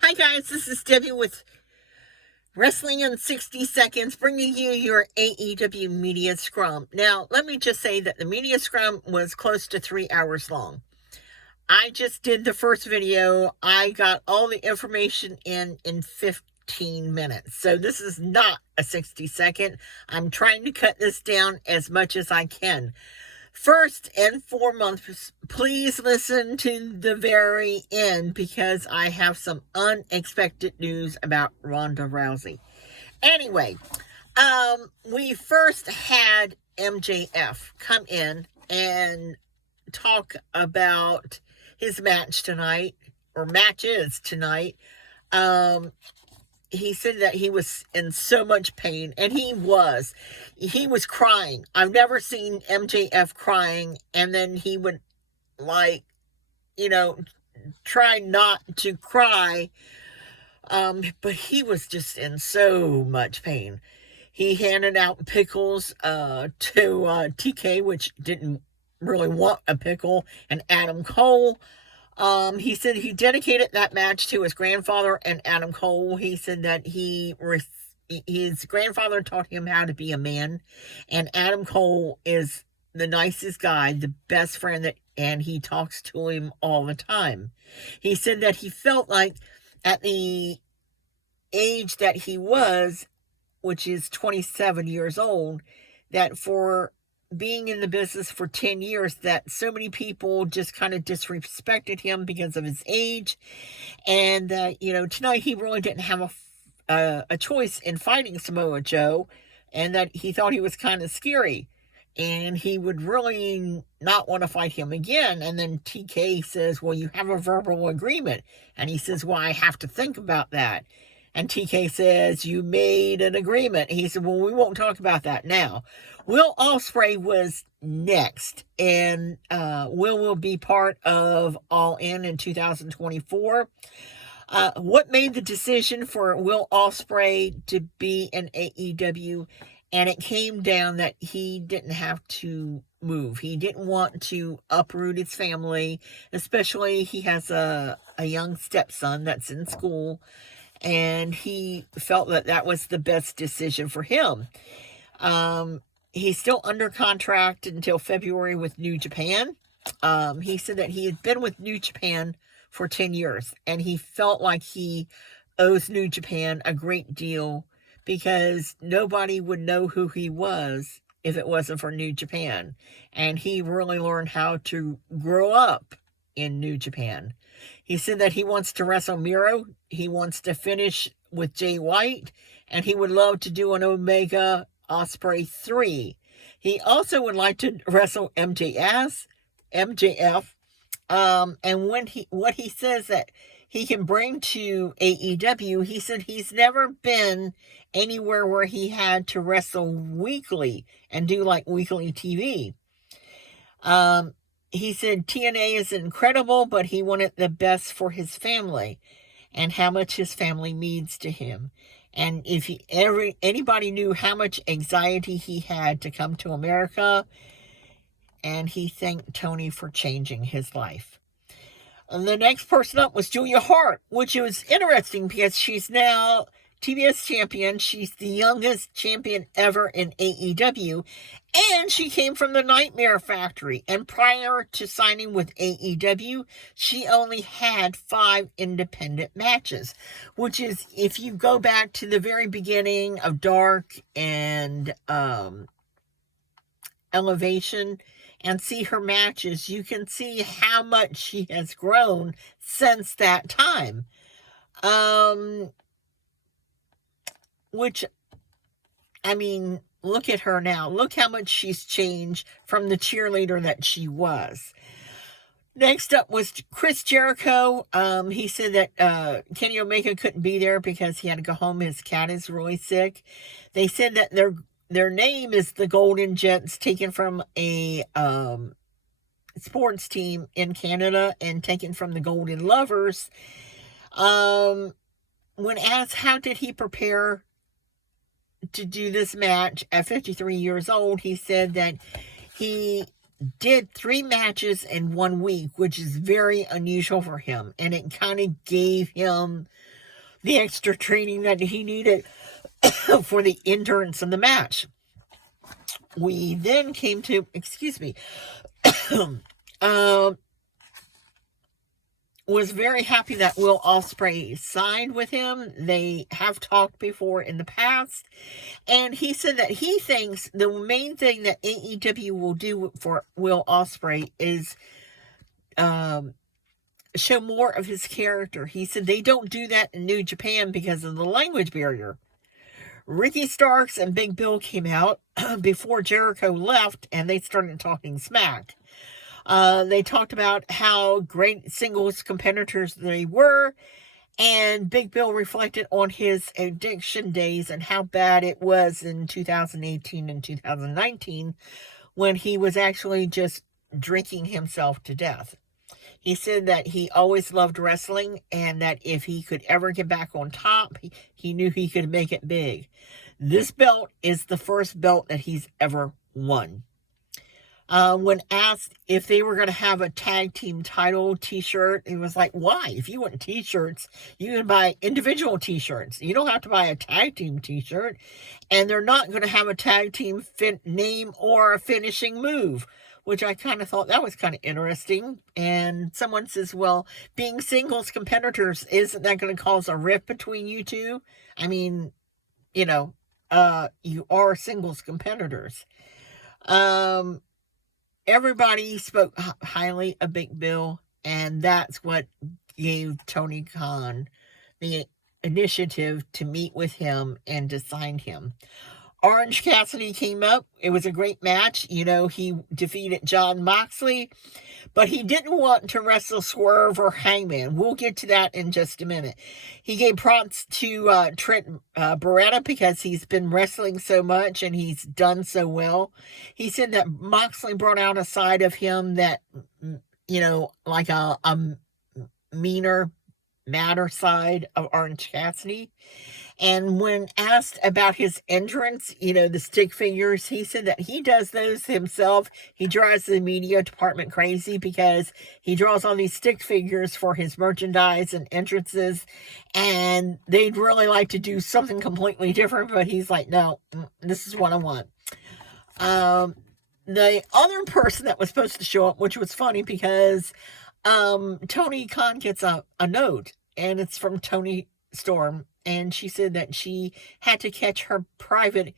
Hi guys, this is Debbie with Wrestling in 60 Seconds, bringing you your AEW Media Scrum. Now, let me just say that the Media Scrum was close to 3 hours long. I just did the first video. I got all the information in 15 minutes. So this is not a 60-second. I'm trying to cut this down as much as I can. First and foremost, please listen to the very end because I have some unexpected news about Rhonda Rousey. Anyway, we first had MJF come in and talk about his match tonight, or matches tonight. He said that he was in so much pain, and he was crying. I've never seen MJF crying, and then he would, try not to cry, but he was just in so much pain. He handed out pickles to TK, which didn't really want a pickle, and Adam Cole. He said he dedicated that match to his grandfather and Adam Cole. He said that his grandfather taught him how to be a man, and Adam Cole is the nicest guy, the best friend, and he talks to him all the time. He said that he felt like at the age that he was, which is 27 years old, that for being in the business for 10 years, that so many people just kind of disrespected him because of his age, and that, tonight he really didn't have a choice in fighting Samoa Joe, and that he thought he was kind of scary, and he would really not want to fight him again. And then TK says, well, you have a verbal agreement, and he says, well, I have to think about that. And TK says, you made an agreement. He said, well, we won't talk about that now. Will Ospreay was next, and Will be part of All In 2024. What made the decision for Will Ospreay to be in AEW? And it came down that he didn't have to move. He didn't want to uproot his family, especially he has a young stepson that's in school, and he felt that that was the best decision for him. He's still under contract until February with New Japan. He said that he had been with New Japan for 10 years, and he felt like he owes New Japan a great deal because nobody would know who he was if it wasn't for New Japan. And he really learned how to grow up in New Japan. He said that he wants to wrestle Miro. He wants to finish with Jay White, and he would love to do an Omega Ospreay 3. He also would like to wrestle MJF. And what he says that he can bring to AEW, he said he's never been anywhere where he had to wrestle weekly and do like weekly TV. He said TNA is incredible, but he wanted the best for his family and how much his family means to him. And if anybody knew how much anxiety he had to come to America, and he thanked Tony for changing his life. And the next person up was Julia Hart, which was interesting because she's now TBS champion. She's the youngest champion ever in AEW, and she came from the Nightmare Factory. And prior to signing with AEW, she only had 5 independent matches, which is, if you go back to the very beginning of Dark and Elevation and see her matches, you can see how much she has grown since that time. Which, I mean, look at her now. Look how much she's changed from the cheerleader that she was. Next up was Chris Jericho. He said that Kenny Omega couldn't be there because he had to go home. His cat is really sick. They said that their name is the Golden Jets, taken from a sports team in Canada and taken from the Golden Lovers. When asked how did he prepare to do this match at 53 years old, he said that he did 3 matches in 1 week, which is very unusual for him. And it kind of gave him the extra training that he needed for the endurance of the match. We then came to, was very happy that Will Ospreay signed with him. They have talked before in the past. And he said that he thinks the main thing that AEW will do for Will Ospreay is show more of his character. He said they don't do that in New Japan because of the language barrier. Ricky Starks and Big Bill came out before Jericho left, and they started talking smack. They talked about how great singles competitors they were, and Big Bill reflected on his addiction days and how bad it was in 2018 and 2019 when he was actually just drinking himself to death. He said that he always loved wrestling and that if he could ever get back on top, he knew he could make it big. This belt is the first belt that he's ever won. When asked if they were going to have a tag team title t-shirt, he was like, why? If you want t-shirts, you can buy individual t-shirts. You don't have to buy a tag team t-shirt. And they're not going to have a tag team name or a finishing move, which I kind of thought that was kind of interesting. And someone says, well, being singles competitors, isn't that going to cause a rift between you two? I mean, you are singles competitors. Everybody spoke highly of Big Bill, and that's what gave Tony Khan the initiative to meet with him and to sign him. Orange Cassidy came up. It was a great match. He defeated Jon Moxley, but he didn't want to wrestle Swerve or Hangman. We'll get to that in just a minute. He gave props to Trent Beretta because he's been wrestling so much and he's done so well. He said that Moxley brought out a side of him that, like a meaner, madder side of Orange Cassidy. And when asked about his entrance, the stick figures, he said that he does those himself. He drives the media department crazy because he draws all these stick figures for his merchandise and entrances. And they'd really like to do something completely different, but he's like, no, this is what I want. The other person that was supposed to show up, which was funny because Tony Khan gets a note, and it's from Tony Storm. And she said that she had to catch her private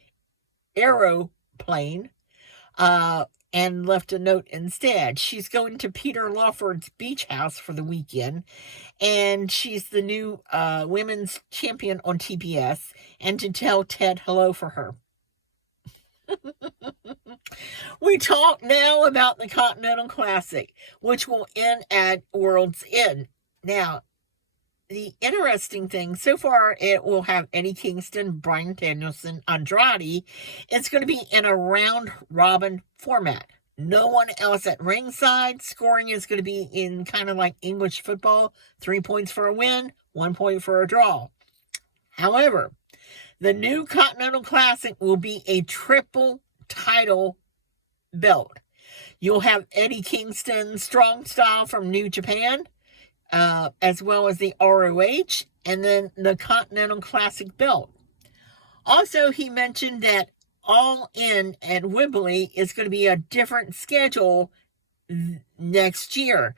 aeroplane and left a note instead. She's going to Peter Lawford's beach house for the weekend. And she's the new women's champion on TBS. And to tell Ted hello for her. We talk now about the Continental Classic, which will end at World's End. Now, the interesting thing, so far it will have Eddie Kingston, Bryan Danielson, Andrade. It's going to be in a round-robin format. No one else at ringside. Scoring is going to be in kind of like English football. 3 points for a win, 1 point for a draw. However, the new Continental Classic will be a triple title belt. You'll have Eddie Kingston Strong Style from New Japan, as well as the ROH, and then the Continental Classic belt. Also, he mentioned that All In at Wembley is going to be a different schedule next year,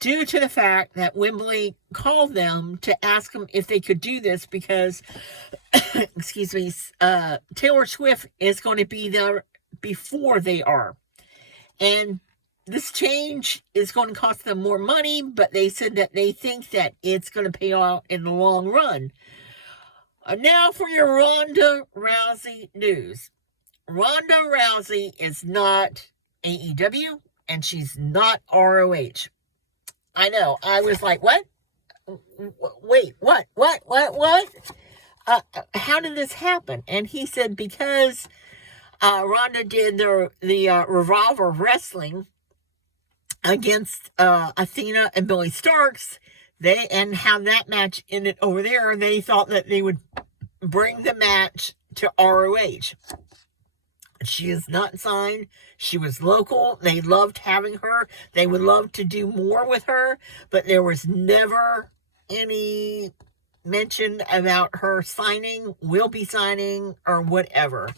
due to the fact that Wembley called them to ask them if they could do this because, Taylor Swift is going to be there before they are. And this change is going to cost them more money, but they said that they think that it's going to pay off in the long run. Now for your Rhonda Rousey news. Rhonda Rousey is not AEW, and she's not ROH. I know. I was like, what? Wait, what? How did this happen? And he said because Rhonda did the Revolver Wrestling against Athena and Billy Starks, and how that match ended over there, they thought that they would bring the match to ROH. She is not signed. She was local. They loved having her. They would love to do more with her, but there was never any mention about her signing, will be signing, or whatever.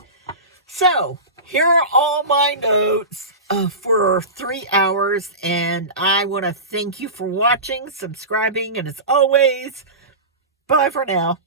So, here are all my notes for 3 hours, and I want to thank you for watching, subscribing, and as always, bye for now.